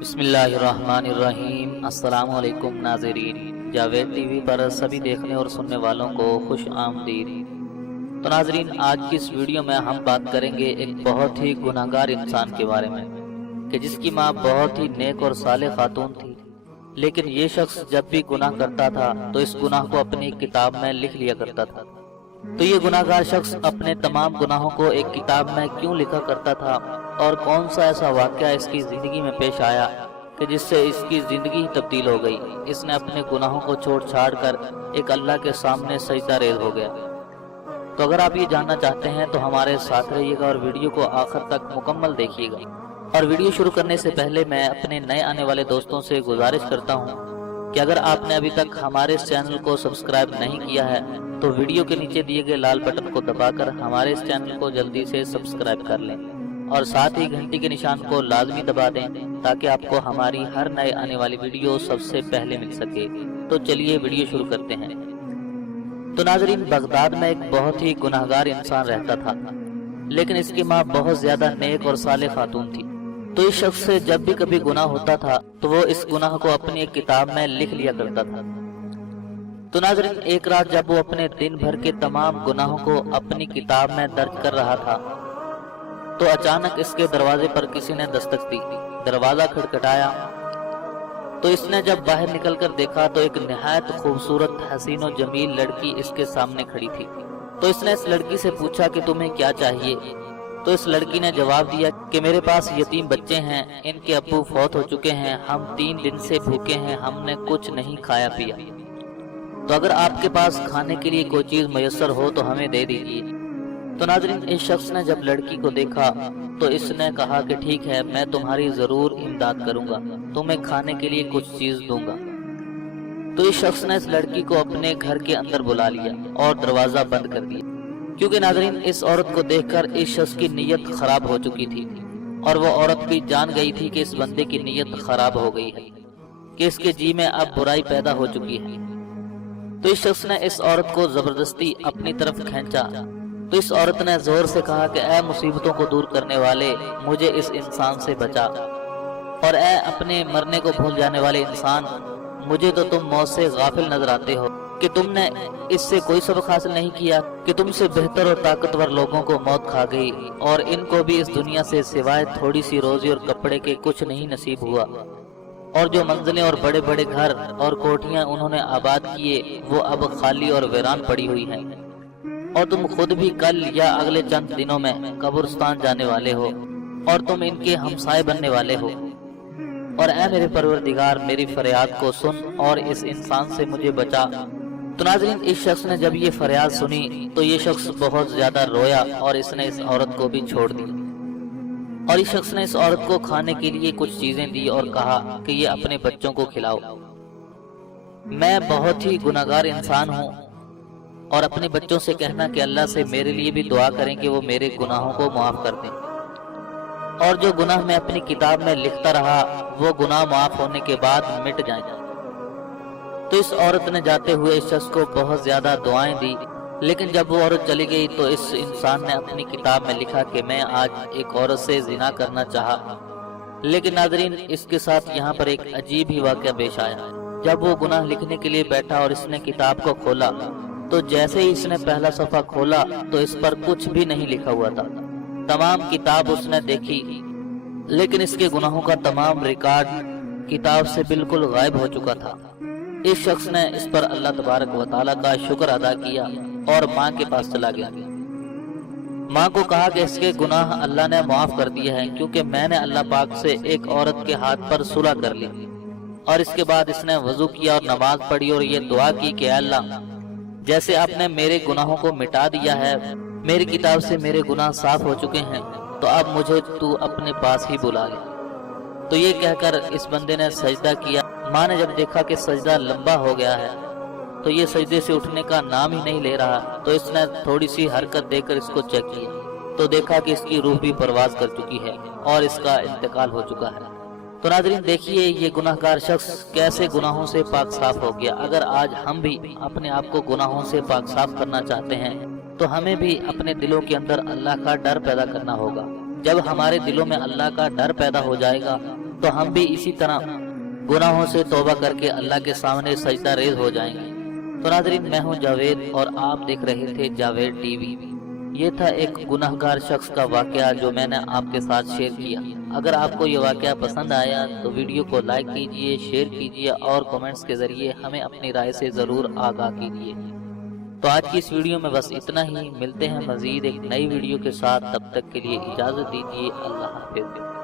بسم اللہ الرحمن الرحیم۔ السلام علیکم ناظرین، جاوید ٹی وی پر سبھی دیکھنے اور سننے والوں کو خوش آمدید۔ تو ناظرین، آج کی اس ویڈیو میں ہم بات کریں گے ایک بہت ہی گناہگار انسان کے بارے میں کہ جس کی ماں بہت ہی نیک اور صالح خاتون تھی، لیکن یہ شخص جب بھی گناہ کرتا تھا تو اس گناہ کو اپنی کتاب میں لکھ لیا کرتا تھا۔ تو یہ گناہگار شخص اپنے تمام گناہوں کو ایک کتاب میں کیوں لکھا کرتا تھا، اور کون سا ایسا واقعہ اس کی زندگی میں پیش آیا کہ جس سے اس کی زندگی تبدیل ہو گئی۔ اس نے اپنے گناہوں کو چھوڑ چھاڑ کر ایک اللہ کے سامنے سجدہ ریز ہو گیا۔ تو اگر آپ یہ جاننا چاہتے ہیں تو ہمارے ساتھ رہیے گا اور ویڈیو کو آخر تک مکمل دیکھیے گا۔ اور ویڈیو شروع کرنے سے پہلے میں اپنے نئے آنے والے دوستوں سے گزارش کرتا ہوں کہ اگر آپ نے ابھی تک ہمارے اس چینل کو سبسکرائب نہیں کیا ہے تو ویڈیو کے نیچے دیے گئے لال بٹن کو دبا کر ہمارے اس چینل کو جلدی سے سبسکرائب کر لیں، اور ساتھ ہی گھنٹی کے نشان کو لازمی دبا دیں تاکہ آپ کو ہماری ہر نئے آنے والی ویڈیو سب سے پہلے مل سکے۔ تو چلیے ویڈیو شروع کرتے ہیں۔ تو ناظرین، بغداد میں ایک بہت ہی گناہگار انسان رہتا تھا، لیکن اس کی ماں بہت زیادہ نیک اور صالح خاتون تھی۔ تو اس شخص سے جب بھی کبھی گناہ ہوتا تھا تو وہ اس گناہ کو اپنی ایک کتاب میں لکھ لیا کرتا تھا۔ تو ناظرین، ایک رات جب وہ اپنے دن بھر کے تمام گناہوں کو اپنی کتاب میں درج کر رہا تھا تو اچانک اس کے دروازے پر کسی نے دستک دی۔ دروازہ کھٹکھٹایا تو اس نے جب باہر نکل کر دیکھا تو ایک نہایت خوبصورت حسین و جمیل لڑکی اس کے سامنے کھڑی تھی۔ تو اس نے اس لڑکی سے پوچھا کہ تمہیں کیا چاہیے؟ تو اس لڑکی نے جواب دیا کہ میرے پاس یتیم بچے ہیں، ان کے ابو فوت ہو چکے ہیں، ہم 3 دن سے بھوکے ہیں، ہم نے کچھ نہیں کھایا پیا، تو اگر آپ کے پاس کھانے کے لیے کوئی چیز میسر ہو تو ہمیں دے دیجیے۔ تو ناظرین، اس شخص نے جب لڑکی کو دیکھا تو اس نے کہا کہ ٹھیک ہے، میں تمہاری ضرور امداد کروں گا، تمہیں کھانے کے لیے کچھ چیز دوں گا۔ تو اس شخص نے اس لڑکی کو اپنے گھر کے اندر بلا لیا اور دروازہ بند کر دیا، کیونکہ ناظرین اس عورت کو دیکھ کر اس شخص کی نیت خراب ہو چکی تھی، اور وہ عورت بھی جان گئی تھی کہ اس بندے کی نیت خراب ہو گئی ہے، کہ اس کے جی میں اب برائی پیدا ہو چکی ہے۔ تو اس شخص نے اس عورت کو زبردستی اپنی طرف کھینچا۔ تو اس عورت نے زور سے کہا کہ اے مصیبتوں کو دور کرنے والے، مجھے اس انسان سے بچا، اور اے اپنے مرنے کو بھول جانے والے انسان، مجھے تو تم موت سے غافل نظر آتے ہو کہ تم نے اس سے کوئی سبق حاصل نہیں کیا کہ تم سے بہتر اور طاقتور لوگوں کو موت کھا گئی، اور ان کو بھی اس دنیا سے سوائے تھوڑی سی روزی اور کپڑے کے کچھ نہیں نصیب ہوا، اور جو منزلیں اور بڑے بڑے گھر اور کوٹھیاں انہوں نے آباد کیے وہ اب خالی اور ویران پڑی ہوئی ہیں، اور تم خود بھی کل یا اگلے چند دنوں میں قبرستان جانے والے ہو، اور تم ان کے ہمسائے بننے والے ہو، اور اے میرے پروردگار، میری فریاد کو سن اور اس انسان سے مجھے بچا۔ تو ناظرین، اس شخص نے جب یہ فریاد سنی تو یہ شخص بہت زیادہ رویا اور اس نے اس عورت کو بھی چھوڑ دی، اور اس شخص نے اس عورت کو کھانے کے لیے کچھ چیزیں دی اور کہا کہ یہ اپنے بچوں کو کھلاؤ۔ میں بہت ہی گناہگار انسان ہوں، اور اپنے بچوں سے کہنا کہ اللہ سے میرے لیے بھی دعا کریں کہ وہ میرے گناہوں کو معاف کر دیں، اور جو گناہ میں اپنی کتاب میں لکھتا رہا وہ گناہ معاف ہونے کے بعد مٹ جائیں۔ تو اس عورت نے جاتے ہوئے اس شخص کو بہت زیادہ دعائیں دی، لیکن جب وہ عورت چلی گئی تو اس انسان نے اپنی کتاب میں لکھا کہ میں آج ایک عورت سے زنا کرنا چاہا۔ لیکن ناظرین، اس کے ساتھ یہاں پر ایک عجیب ہی واقعہ پیش آیا۔ جب وہ گناہ لکھنے کے لیے بیٹھا اور اس نے کتاب کو کھولا تو جیسے ہی اس نے پہلا صفحہ کھولا تو اس پر کچھ بھی نہیں لکھا ہوا تھا۔ تمام کتاب اس نے دیکھی، لیکن اس کے گناہوں کا تمام ریکارڈ کتاب سے بالکل غائب ہو چکا تھا۔ اس شخص نے اس پر اللہ تبارک و تعالیٰ کا شکر ادا کیا اور ماں کے پاس چلا گیا۔ ماں کو کہا کہ اس کے گناہ اللہ نے معاف کر دیے ہیں، کیونکہ میں نے اللہ پاک سے ایک عورت کے ہاتھ پر صلح کر لی۔ اور اس کے بعد اس نے وضو کیا اور نماز پڑھی اور یہ دعا کی کہ اے اللہ، جیسے آپ نے میرے گناہوں کو مٹا دیا ہے، میری کتاب سے میرے گناہ صاف ہو چکے ہیں، تو اب مجھے تو اپنے پاس ہی بلا لے۔ تو یہ کہہ کر اس بندے نے سجدہ کیا۔ ماں نے جب دیکھا کہ سجدہ لمبا ہو گیا ہے تو یہ سجدے سے اٹھنے کا نام ہی نہیں لے رہا، تو اس نے تھوڑی سی حرکت دے کر اس کو چیک کیا تو دیکھا کہ اس کی روح بھی پرواز کر چکی ہے اور اس کا انتقال ہو چکا ہے۔ تو ناظرین دیکھیے یہ گناہگار شخص کیسے گناہوں سے پاک صاف ہو گیا۔ اگر آج ہم بھی اپنے آپ کو گناہوں سے پاک صاف کرنا چاہتے ہیں تو ہمیں بھی اپنے دلوں کے اندر اللہ کا ڈر پیدا کرنا ہوگا۔ جب ہمارے دلوں میں اللہ کا ڈر پیدا ہو جائے گا تو ہم بھی اسی طرح گناہوں سے توبہ کر کے اللہ کے سامنے سجدہ ریز ہو جائیں گے۔ تو ناظرین، میں ہوں جاوید اور آپ دیکھ رہے تھے جاوید ٹی وی۔ یہ تھا ایک گناہگار شخص کا واقعہ جو میں نے آپ کے ساتھ شیئر کیا۔ اگر آپ کو یہ واقعہ پسند آیا تو ویڈیو کو لائک کیجئے، شیئر کیجئے اور کومنٹس کے ذریعے ہمیں اپنی رائے سے ضرور آگاہ کیجئے۔ تو آج کی اس ویڈیو میں بس اتنا ہی، ملتے ہیں مزید ایک نئی ویڈیو کے ساتھ، تب تک کے لیے اجازت دیجیے، اللہ حافظ۔